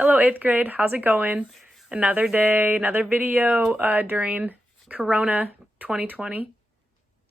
Hello, 8th grade. How's it going? Another day, another video during Corona 2020.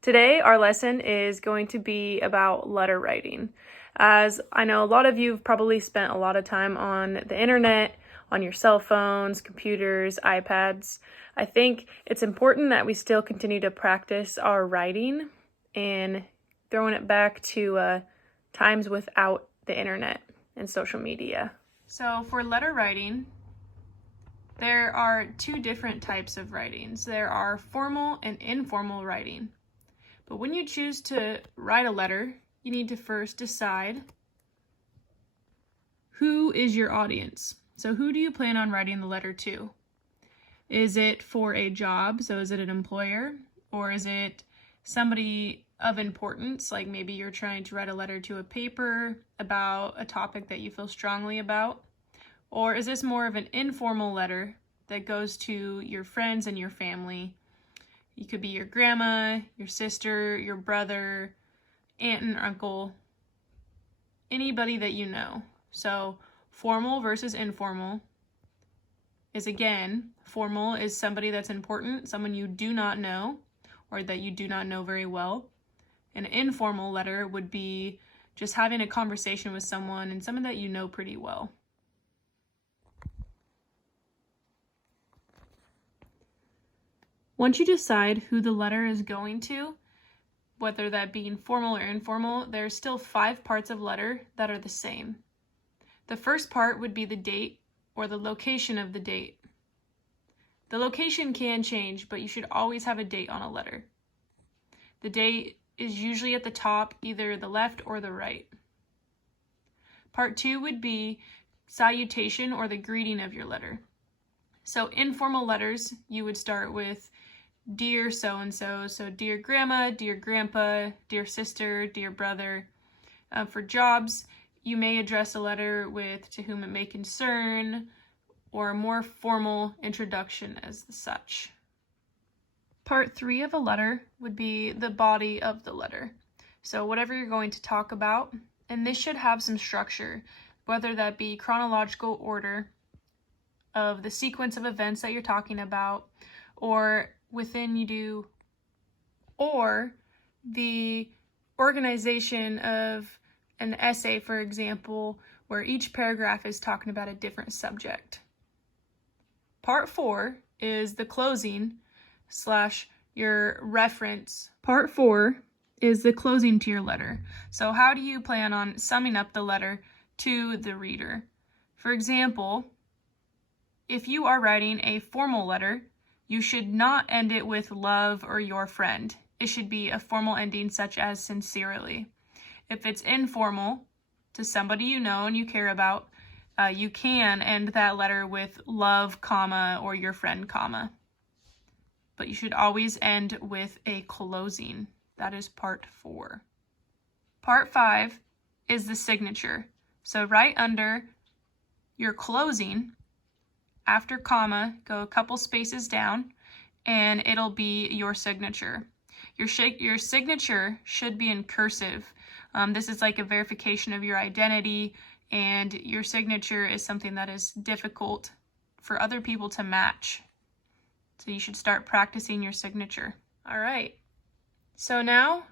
Today, our lesson is going to be about letter writing. As I know, a lot of you have probably spent a lot of time on the internet, on your cell phones, computers, iPads. I think it's important that we still continue to practice our writing and throwing it back to times without the internet and social media. So for letter writing, there are two different types of writings. There are formal and informal writing. But when you choose to write a letter, you need to first decide who is your audience. So who do you plan on writing the letter to? Is it for a job? So is it an employer? Or is it somebody of importance, like maybe you're trying to write a letter to a paper about a topic that you feel strongly about? Or is this more of an informal letter that goes to your friends and your family? You could be your grandma, your sister, your brother, aunt and uncle, anybody that you know. So formal versus informal is, again, formal is somebody that's important, someone you do not know or that you do not know very well. An informal letter would be just having a conversation with someone and someone that you know pretty well. Once you decide who the letter is going to, whether that be formal or informal, there are still 5 parts of letter that are the same. The first part would be the date or the location of the date. The location can change, but you should always have a date on a letter. The date is usually at the top, either the left or the right. Part 2 would be salutation or the greeting of your letter. So informal letters, you would start with dear so-and-so, so dear grandma, dear grandpa, dear sister, dear brother. For jobs, you may address a letter with to whom it may concern, or a more formal introduction as such. Part 3 of a letter would be the body of the letter. So whatever you're going to talk about, and this should have some structure, whether that be chronological order of the sequence of events that you're talking about, or or the organization of an essay, for example, where each paragraph is talking about a different subject. Part 4 is the closing / your reference. Part 4 is the closing to your letter. So how do you plan on summing up the letter to the reader? For example, if you are writing a formal letter, you should not end it with love or your friend. It should be a formal ending such as sincerely. If it's informal to somebody you know and you care about, you can end that letter with love, comma, or your friend, comma. But you should always end with a closing. That is part 4. Part 5 is the signature. So right under your closing, after comma, go a couple spaces down, and it'll be your signature. Your signature should be in cursive. This is like a verification of your identity, and your signature is something that is difficult for other people to match. So you should start practicing your signature. All right. So now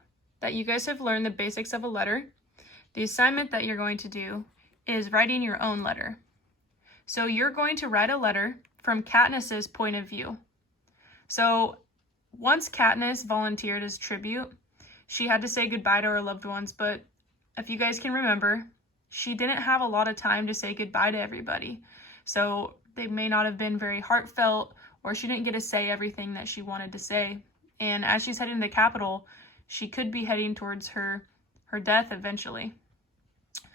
that you guys have learned the basics of a letter, the assignment that you're going to do is writing your own letter. So you're going to write a letter from Katniss's point of view. So once Katniss volunteered as tribute, she had to say goodbye to her loved ones, but if you guys can remember, she didn't have a lot of time to say goodbye to everybody. So they may not have been very heartfelt, or she didn't get to say everything that she wanted to say. And as she's heading to the Capitol, she could be heading towards her death eventually.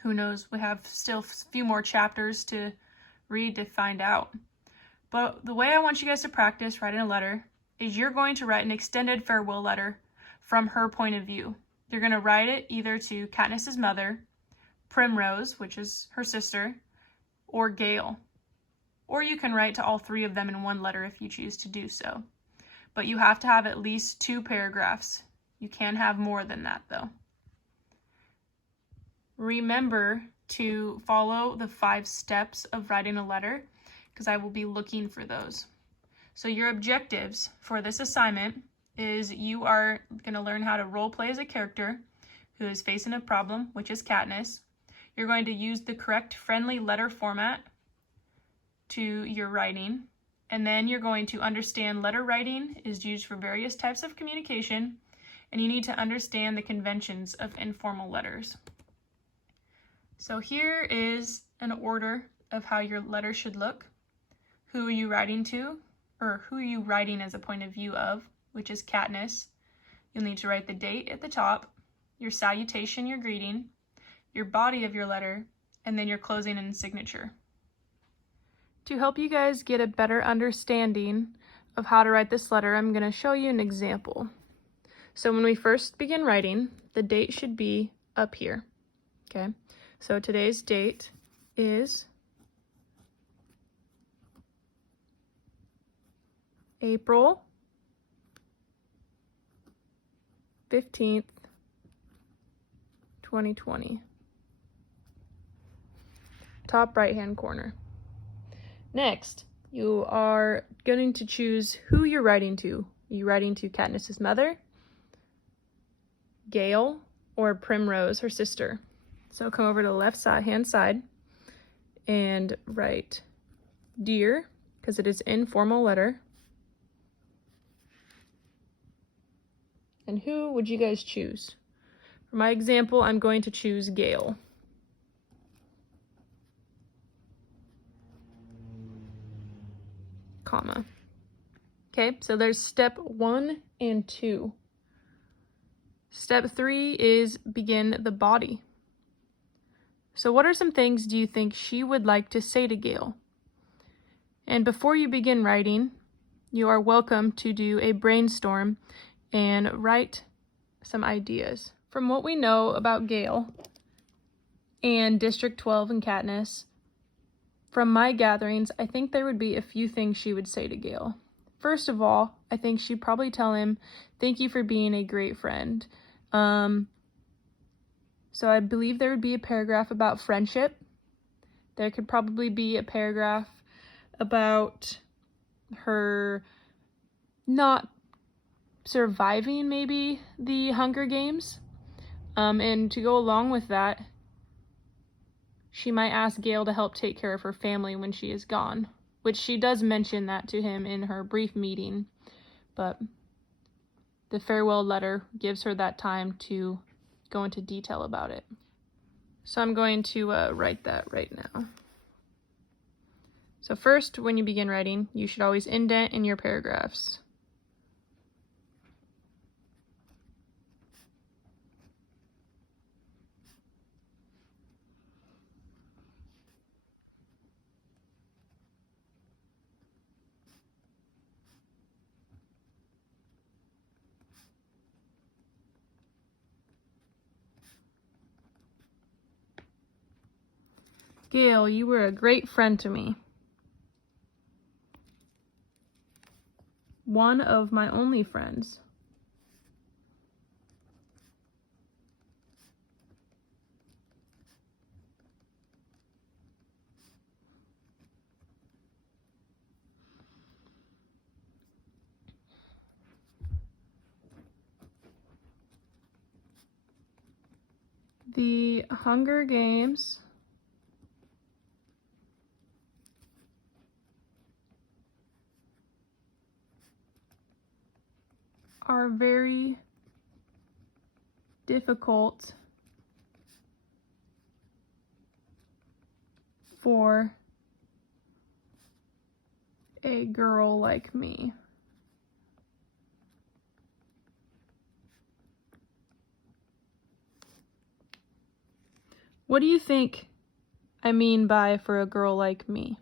Who knows? We have still a few more chapters to read to find out. But the way I want you guys to practice writing a letter is you're going to write an extended farewell letter from her point of view. You're going to write it either to Katniss's mother, Primrose, which is her sister, or Gale. Or you can write to all 3 of them in one letter if you choose to do so. But you have to have at least 2 paragraphs. You can have more than that, though. Remember to follow the 5 steps of writing a letter because I will be looking for those. So your objectives for this assignment is you are going to learn how to role play as a character who is facing a problem, which is Katniss. You're going to use the correct friendly letter format to your writing, and then you're going to understand letter writing is used for various types of communication, and you need to understand the conventions of informal letters. So here is an order of how your letter should look. Who are you writing to, or who are you writing as a point of view of, which is Katniss. You'll need to write the date at the top, your salutation, your greeting, your body of your letter, and then your closing and signature. To help you guys get a better understanding of how to write this letter, I'm going to show you an example. So when we first begin writing, the date should be up here, okay? So today's date is April 15th, 2020. Top right-hand corner. Next, you are going to choose who you're writing to. Are you writing to Katniss's mother, Gale, or Primrose, her sister? So come over to the left hand side and write Dear, because it is informal letter. And who would you guys choose? For my example, I'm going to choose Gale. Comma. Okay, so there's step 1 and 2. Step 3 is begin the body. So what are some things do you think she would like to say to Gale? And before you begin writing, you are welcome to do a brainstorm and write some ideas. From what we know about Gale and District 12 and Katniss, from my gatherings, I think there would be a few things she would say to Gale. First of all, I think she'd probably tell him, thank you for being a great friend. So I believe there would be a paragraph about friendship. There could probably be a paragraph about her not surviving maybe the Hunger Games. And to go along with that, she might ask Gale to help take care of her family when she is gone, which she does mention that to him in her brief meeting, but the farewell letter gives her that time to go into detail about it. So I'm going to write that right now. So first, when you begin writing, you should always indent in your paragraphs. Gale, you were a great friend to me. One of my only friends. The Hunger Games are very difficult for a girl like me. What do you think I mean by for a girl like me?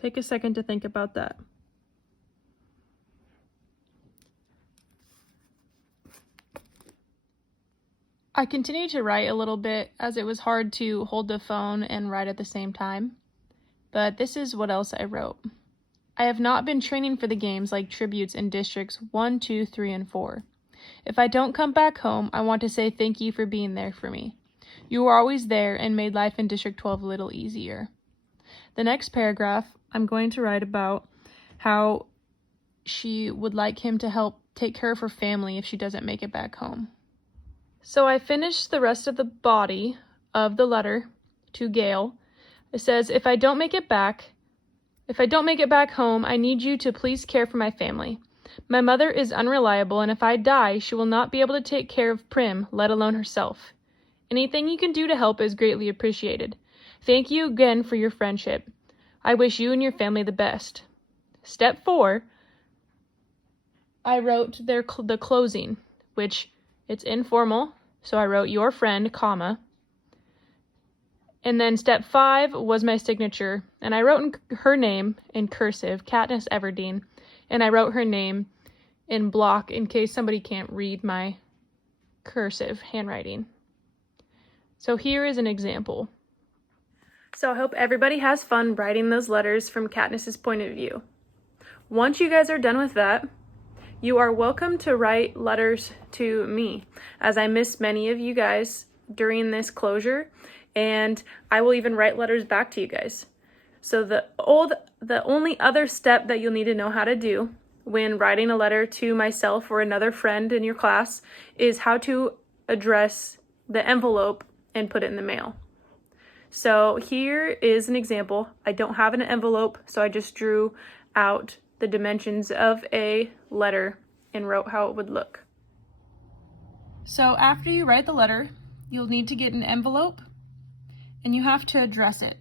Take a second to think about that. I continued to write a little bit as it was hard to hold the phone and write at the same time, but this is what else I wrote. I have not been training for the games like tributes in districts 1, 2, 3, and 4. If I don't come back home, I want to say thank you for being there for me. You were always there and made life in District 12 a little easier. The next paragraph, I'm going to write about how she would like him to help take care of her family if she doesn't make it back home. So I finished the rest of the body of the letter to Gail. It says, if I don't make it back home, I need you to please care for my family. My mother is unreliable, and if I die, she will not be able to take care of Prim, let alone herself. Anything you can do to help is greatly appreciated. Thank you again for your friendship. I wish you and your family the best. Step 4, I wrote the closing, which it's informal, so I wrote your friend, comma. And then step 5 was my signature, and I wrote her name in cursive, Katniss Everdeen, and I wrote her name in block in case somebody can't read my cursive handwriting. So here is an example. So I hope everybody has fun writing those letters from Katniss's point of view. Once you guys are done with that, you are welcome to write letters to me, as I miss many of you guys during this closure, and I will even write letters back to you guys. So the only other step that you'll need to know how to do when writing a letter to myself or another friend in your class is how to address the envelope and put it in the mail. So here is an example. I don't have an envelope, so I just drew out the dimensions of a letter and wrote how it would look. So after you write the letter, you'll need to get an envelope and you have to address it.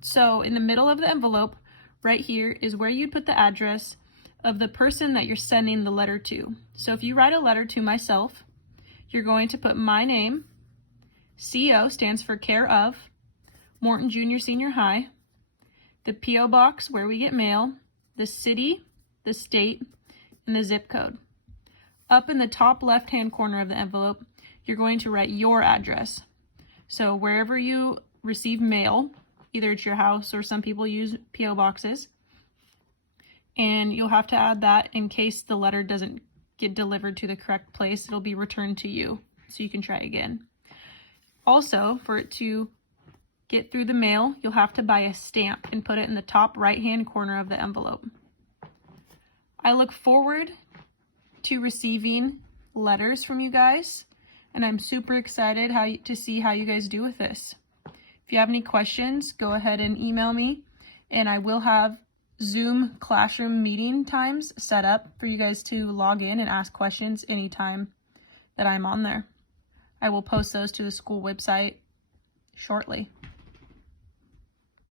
So in the middle of the envelope, right here is where you'd put the address of the person that you're sending the letter to. So if you write a letter to myself, you're going to put my name, CO stands for care of, Morton Junior Senior High, the P.O. box where we get mail, the city, the state, and the zip code. Up in the top left-hand corner of the envelope, you're going to write your address. So wherever you receive mail, either at your house or some people use P.O. boxes, and you'll have to add that in case the letter doesn't get delivered to the correct place. It'll be returned to you, so you can try again. Also, for it to get through the mail, you'll have to buy a stamp and put it in the top right-hand corner of the envelope. I look forward to receiving letters from you guys, and I'm super excited to see how you guys do with this. If you have any questions, go ahead and email me, and I will have Zoom classroom meeting times set up for you guys to log in and ask questions anytime that I'm on there. I will post those to the school website shortly.